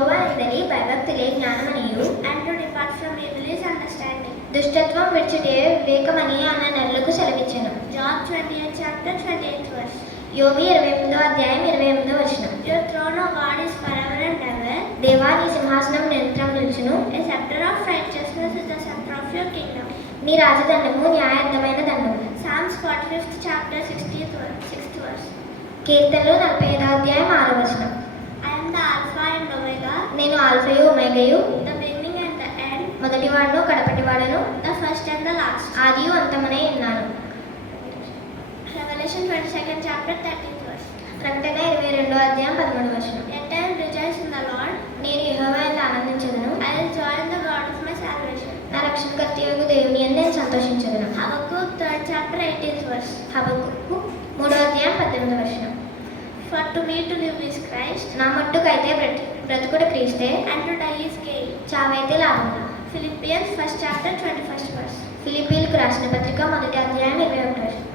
యెహోవా ఎందలి భయభక్తులే జ్ఞానమనియు, and to depart from evil is understanding. దుష్టత్వం విడిచిటే వివేకమని ఆయన నెలలకు సెలవిచ్చెను. Job 28 chapter 28 verse. యోబు 28వ అధ్యాయం 28వ వచనం. Your throne, O God, is forever and ever. దేవా నీ సింహాసనం నిరంతరం నిలుచును. A scepter of righteousness is the scepter of your kingdom. నీ రాజదండము న్యాయయుతమైన దండము. Psalms 45th chapter 6th verse. కీర్తనలు 45వ అధ్యాయం 6వ వచనం. I am the Alpha and Omega, నేను ఆల్ఫయు ఒమేగయు, the beginning and the end, మొదటివాడును కడపటివాడను, the first and the last. ఆదియు అంతమునై ఉన్నాను. Revelation 22nd chapter 13th verse. ప్రకటన 22వ అధ్యాయం 13వ వచనం. Yet I will rejoice in the Lord. నేను యెహోవా యందు ఆనందించెదను. I will joy in the God of my salvation. నా రక్షణకర్తయగు దేవుని యందు నేను సంతోషించెదను. Habakkuk 3rd chapter 18th verse. హబక్కూకు 3వ అధ్యాయం 18వ వచనం. For to me to live is Christ, నా మట్టుకైతే బ్రతుకుడు క్రీస్తే, and to die is gain. చావైతే లాభము. Philippians 1st chapter 21st verse. ఫిలిప్పీలకు రాసిన పత్రిక 1వ అధ్యాయం 21వ వచనం.